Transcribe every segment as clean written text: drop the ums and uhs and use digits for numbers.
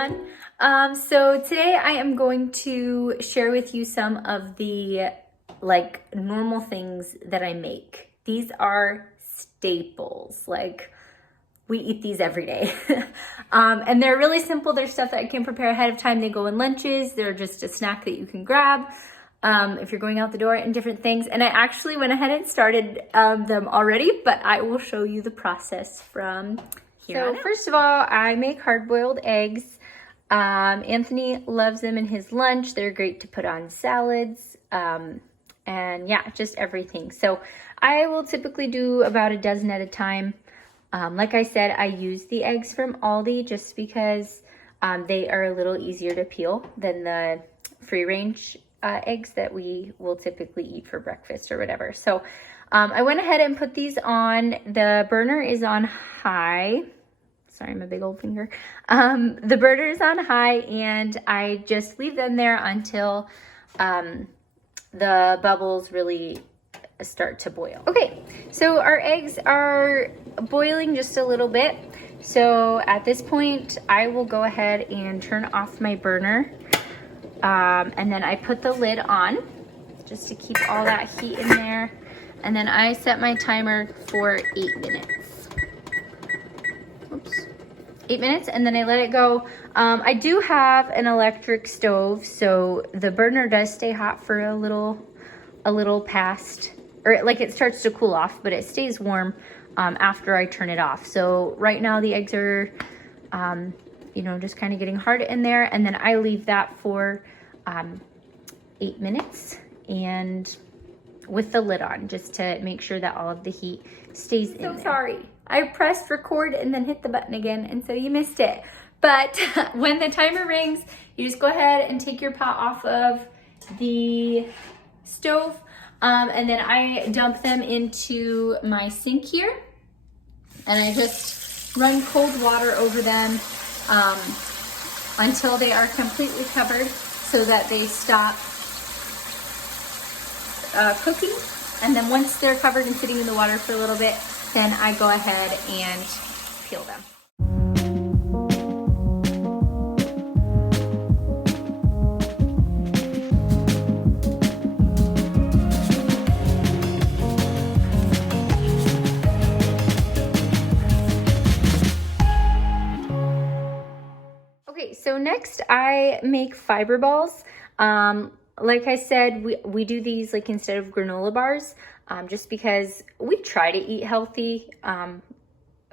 everyone. So today I am going to share with you some of the normal things that I make. These are staples. We eat these every day. And they're really simple. They're stuff that I can prepare ahead of time. They go in lunches. They're just a snack that you can grab if you're going out the door and different things. And I actually went ahead and started them already, but I will show you the process from here on out. First of all, I make hard-boiled eggs. Anthony loves them in his lunch. They're great to put on salads. And yeah, just everything. So I will typically do about a dozen at a time. Like I said, I use the eggs from Aldi just because they are a little easier to peel than the free-range eggs that we will typically eat for breakfast or whatever. So I went ahead and put these on. The burner is on high. Sorry, my big old finger. The burner is on high, and I just leave them there until the bubbles really start to boil. Okay, so our eggs are boiling just a little bit. So at this point, I will go ahead and turn off my burner. And then I put the lid on just to keep all that heat in there. And then I set my timer for 8 minutes. Oops. 8 minutes, and then I let it go. I do have an electric stove, so the burner does stay hot for a little past, or it starts to cool off, but it stays warm after I turn it off. So right now the eggs are, just kind of getting hard in there, and then I leave that for 8 minutes and with the lid on, just to make sure that all of the heat stays in there. So sorry, I pressed record and then hit the button again, and so you missed it. But when the timer rings, you just go ahead and take your pot off of the stove, and then I dump them into my sink here, and I just run cold water over them until they are completely covered, so that they stop cooking. And then once they're covered and sitting in the water for a little bit, then I go ahead and peel them. Okay, so next I make fiber balls. Like I said, we do these instead of granola bars, just because we try to eat healthy.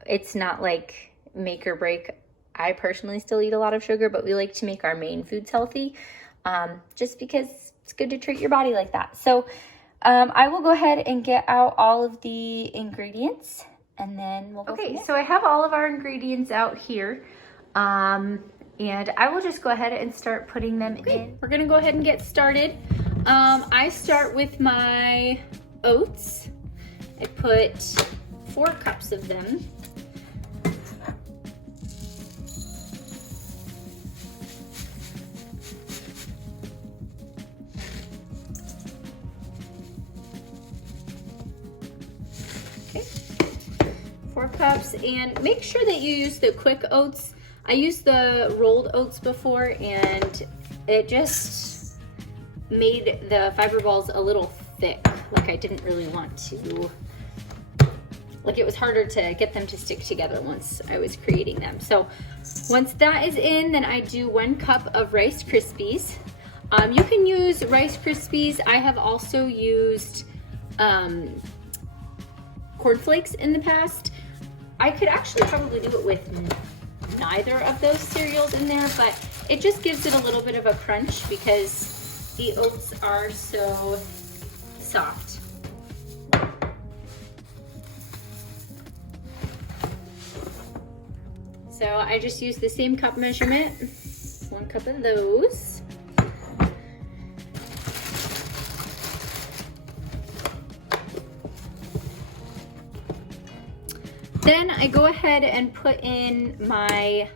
It's not like make or break. I personally still eat a lot of sugar, but we like to make our main foods healthy, just because it's good to treat your body like that. So I will go ahead and get out all of the ingredients, and then we'll go from there. So I have all of our ingredients out here. And I will just go ahead and start putting them in. We're gonna go ahead and get started. I start with my oats. I put 4 cups of them. Okay, 4 cups, and make sure that you use the quick oats. I used the rolled oats before, and it just made the fiber balls a little thick. I didn't really want to, it was harder to get them to stick together once I was creating them. So once that is in, then I do 1 cup of Rice Krispies. You can use Rice Krispies. I have also used Corn Flakes in the past. I could actually probably do it with neither of those cereals in there, but it just gives it a little bit of a crunch because the oats are so soft. So I just use the same cup measurement, 1 cup of those. Then I go ahead and put in my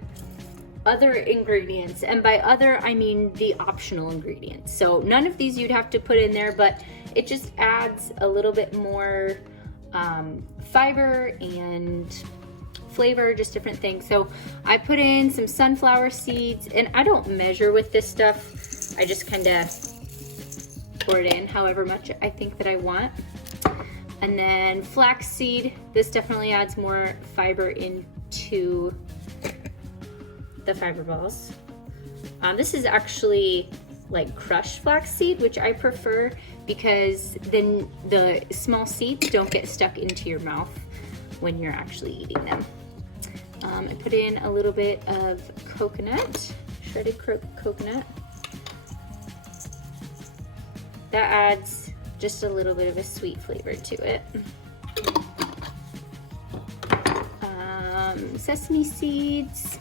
other ingredients, and by other I mean the optional ingredients. So none of these you'd have to put in there, but it just adds a little bit more fiber and flavor, just different things. So I put in some sunflower seeds, and I don't measure with this stuff. I just kind of pour it in however much I think that I want. And then flaxseed. This definitely adds more fiber into the fiber balls. This is actually like crushed flaxseed, which I prefer because then the small seeds don't get stuck into your mouth when you're actually eating them. I put in a little bit of coconut, shredded coconut. That adds just a little bit of a sweet flavor to it. Sesame seeds.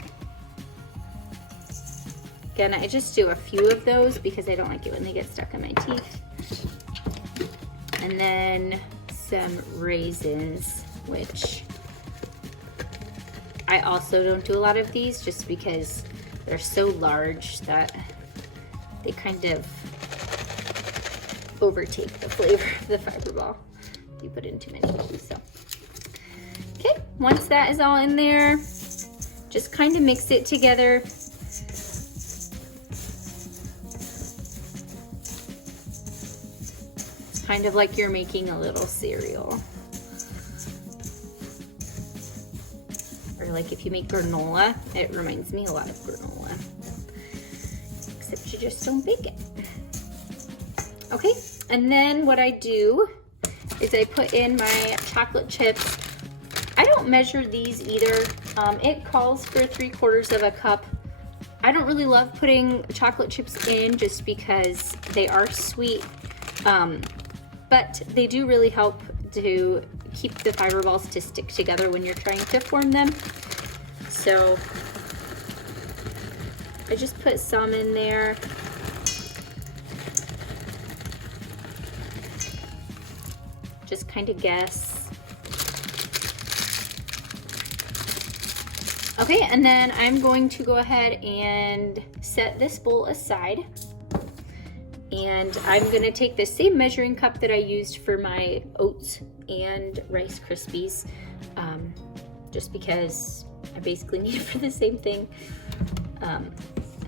Again, I just do a few of those because I don't like it when they get stuck in my teeth. And then some raisins, which I also don't do a lot of these just because they're so large that they kind of overtake the flavor of the fiber ball if you put in too many. So, okay, once that is all in there, just kind of mix it together. It's kind of like you're making a little cereal. Or like if you make granola, it reminds me a lot of granola. Except you just don't bake it. Okay, and then what I do is I put in my chocolate chips. I don't measure these either. It calls for 3/4 of a cup. I don't really love putting chocolate chips in just because they are sweet, but they do really help to keep the fiber balls to stick together when you're trying to form them. So I just put some in there. Just kind of guess. Okay, and then I'm going to go ahead and set this bowl aside. And I'm gonna take the same measuring cup that I used for my oats and Rice Krispies, just because I basically need it for the same thing. And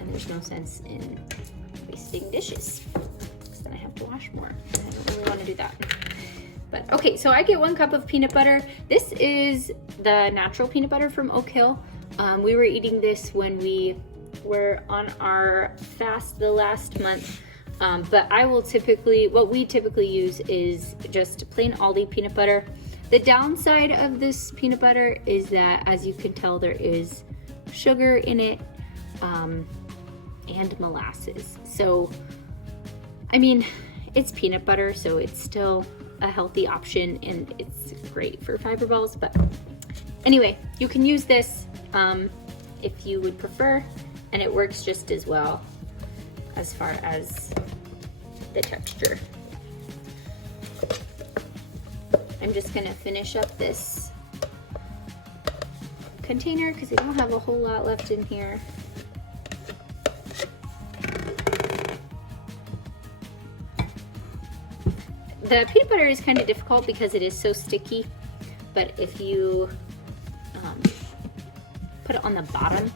there's no sense in wasting dishes, because then I have to wash more. I don't really wanna do that. But okay, so I get 1 cup of peanut butter. This is the natural peanut butter from Oak Hill. We were eating this when we were on our fast the last month. But what we typically use is just plain Aldi peanut butter. The downside of this peanut butter is that, as you can tell, there is sugar in it, and molasses. So, I mean, it's peanut butter, so it's still a healthy option and it's great for fiber balls. But anyway, you can use this if you would prefer, and it works just as well as far as the texture. I'm just gonna finish up this container because I don't have a whole lot left in here. The peanut butter is kind of difficult because it is so sticky, but if you put it on the bottom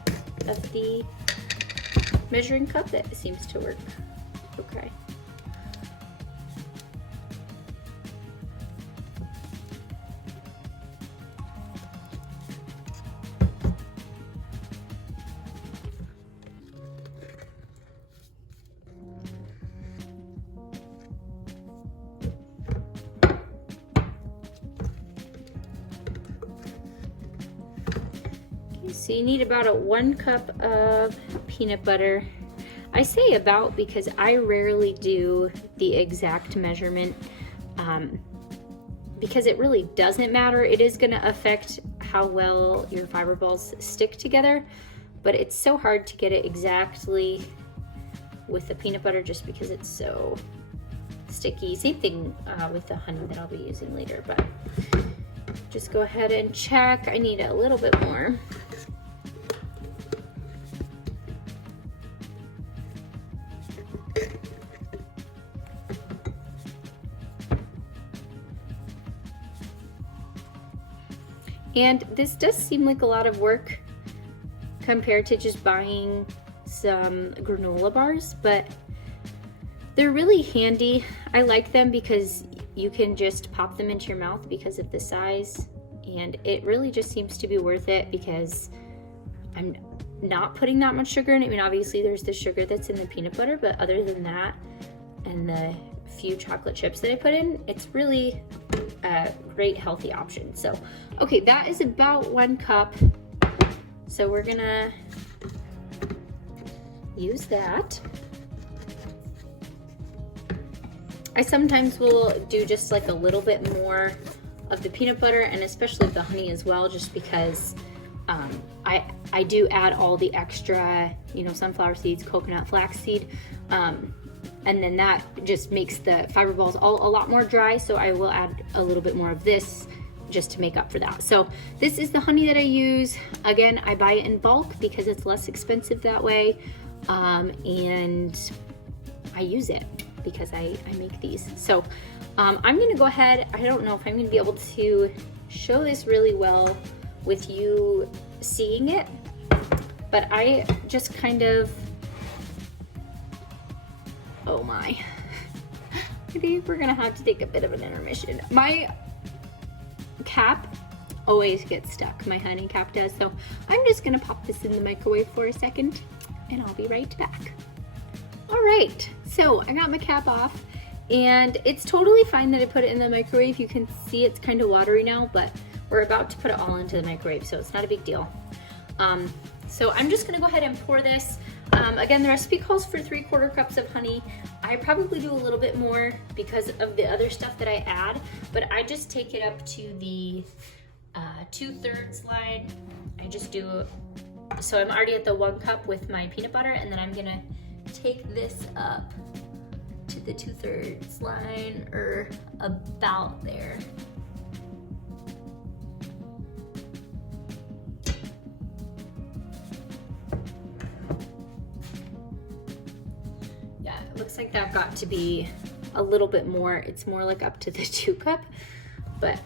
of the measuring cup, that seems to work okay. So you need about 1 cup of peanut butter. I say about because I rarely do the exact measurement, because it really doesn't matter. It is going to affect how well your fiber balls stick together, but it's so hard to get it exactly with the peanut butter just because it's so sticky. Same thing with the honey that I'll be using later, but just go ahead and check. I need a little bit more. And this does seem like a lot of work compared to just buying some granola bars, but they're really handy. I like them because you can just pop them into your mouth because of the size, and it really just seems to be worth it because I'm not putting that much sugar in it. I mean, obviously there's the sugar that's in the peanut butter, but other than that and the few chocolate chips that I put in, it's really a great healthy option. So, okay, that is about 1 cup. So we're gonna use that. I sometimes will do just like a little bit more of the peanut butter and especially the honey as well, just because I do add all the extra, you know, sunflower seeds, coconut, flaxseed, and then that just makes the fiber balls all a lot more dry. So I will add a little bit more of this just to make up for that. So this is the honey that I use. Again, I buy it in bulk because it's less expensive that way, and I use it because I make these. So I'm gonna go ahead. I don't know if I'm gonna be able to show this really well with you seeing it, but I just kind of, oh my, I think we're gonna have to take a bit of an intermission. My cap always gets stuck, my honey cap does, so I'm just gonna pop this in the microwave for a second and I'll be right back. All right, so I got my cap off and it's totally fine that I put it in the microwave. You can see it's kind of watery now, but we're about to put it all into the microwave, so it's not a big deal. So I'm just gonna go ahead and pour this. Again, the recipe calls for 3/4 cups of honey. I probably do a little bit more because of the other stuff that I add, but I just take it up to the 2/3 line. I just do, so I'm already at the 1 cup with my peanut butter, and then I'm gonna take this up to the 2/3 line, or about there. Yeah, it looks like that got to be a little bit more. It's more like up to the 2 cup, but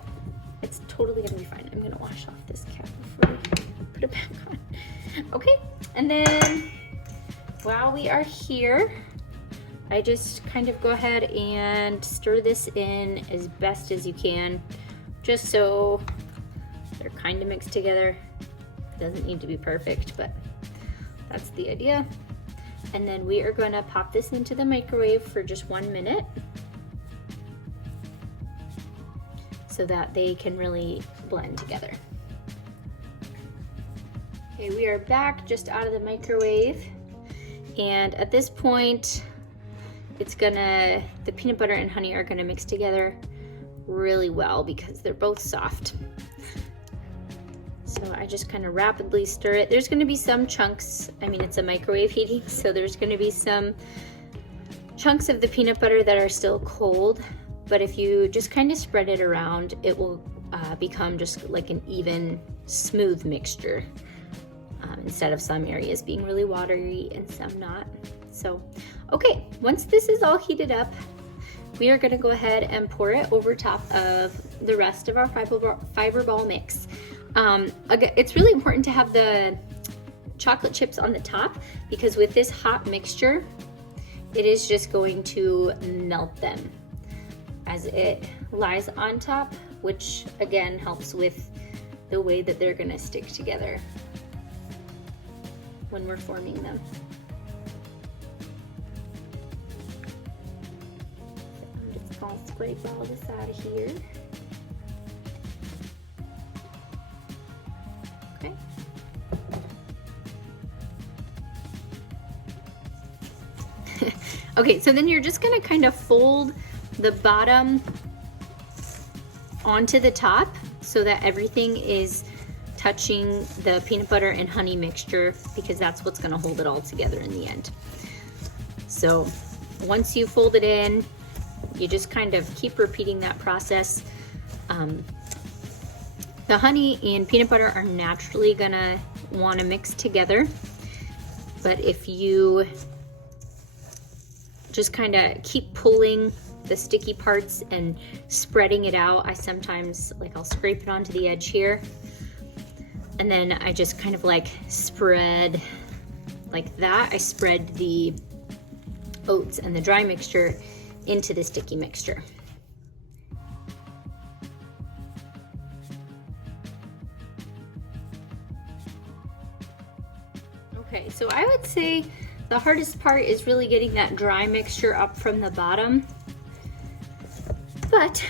it's totally gonna be fine. I'm gonna wash off this cap before we put it back on. Okay, and then while we are here, I just kind of go ahead and stir this in as best as you can, just so they're kind of mixed together. It doesn't need to be perfect, but that's the idea. And then we are going to pop this into the microwave for just 1 minute so that they can really blend together. Okay, we are back just out of the microwave, and at this point it's gonna, the peanut butter and honey are gonna mix together really well because they're both soft. So I just kind of rapidly stir it. There's gonna be some chunks, I mean, it's a microwave heating, so there's gonna be some chunks of the peanut butter that are still cold, but if you just kind of spread it around, it will become just like an even, smooth mixture, instead of some areas being really watery and some not. So, okay, once this is all heated up, we are gonna go ahead and pour it over top of the rest of our fiber ball mix. Again, it's really important to have the chocolate chips on the top because with this hot mixture, it is just going to melt them as it lies on top, which again helps with the way that they're gonna stick together when we're forming them. I'm just gonna scrape all this out of here. Okay. Okay, so then you're just gonna kind of fold the bottom onto the top so that everything is touching the peanut butter and honey mixture, because that's what's gonna hold it all together in the end. So once you fold it in, you just kind of keep repeating that process. The honey and peanut butter are naturally gonna wanna mix together, but if you just kind of keep pulling the sticky parts and spreading it out, I sometimes, like, I'll scrape it onto the edge here, And then I just kind of like spread like that. I spread the oats and the dry mixture into the sticky mixture. Okay, so I would say the hardest part is really getting that dry mixture up from the bottom. But,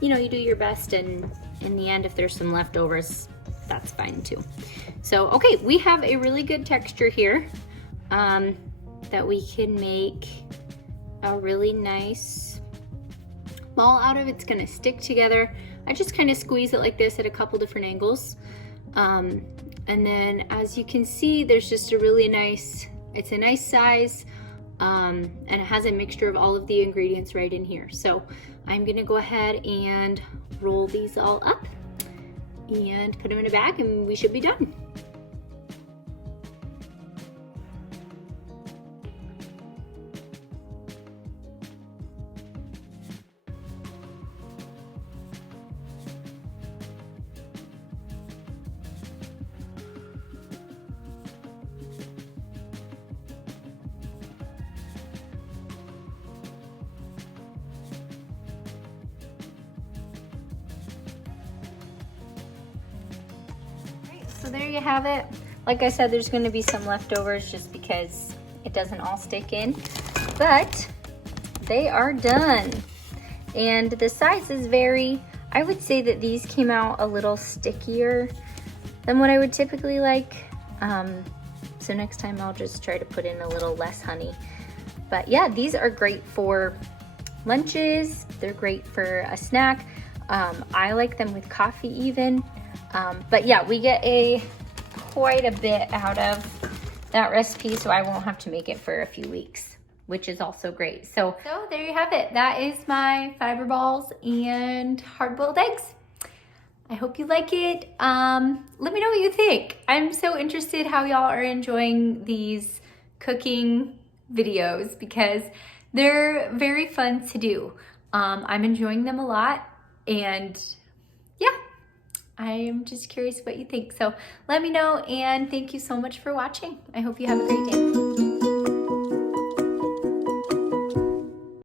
you know, you do your best, and in the end, if there's some leftovers, that's fine too. So, okay, we have a really good texture here that we can make a really nice ball out of. It's gonna stick together. I just kind of squeeze it like this at a couple different angles. And then as you can see, there's just a really nice, it's a nice size, and it has a mixture of all of the ingredients right in here. So I'm gonna go ahead and roll these all up and put them in a bag, and we should be done. So there you have it. Like I said, there's gonna be some leftovers just because it doesn't all stick in, but they are done. And the sizes vary. I would say that these came out a little stickier than what I would typically like. So next time I'll just try to put in a little less honey. But yeah, these are great for lunches. They're great for a snack. I like them with coffee even. But yeah, we get quite a bit out of that recipe, so I won't have to make it for a few weeks, which is also great. So there you have it. That is my fiber balls and hard-boiled eggs. I hope you like it. Let me know what you think. I'm so interested how y'all are enjoying these cooking videos because they're very fun to do. I'm enjoying them a lot, and yeah, I am just curious what you think. So let me know, and thank you so much for watching. I hope you have a great day.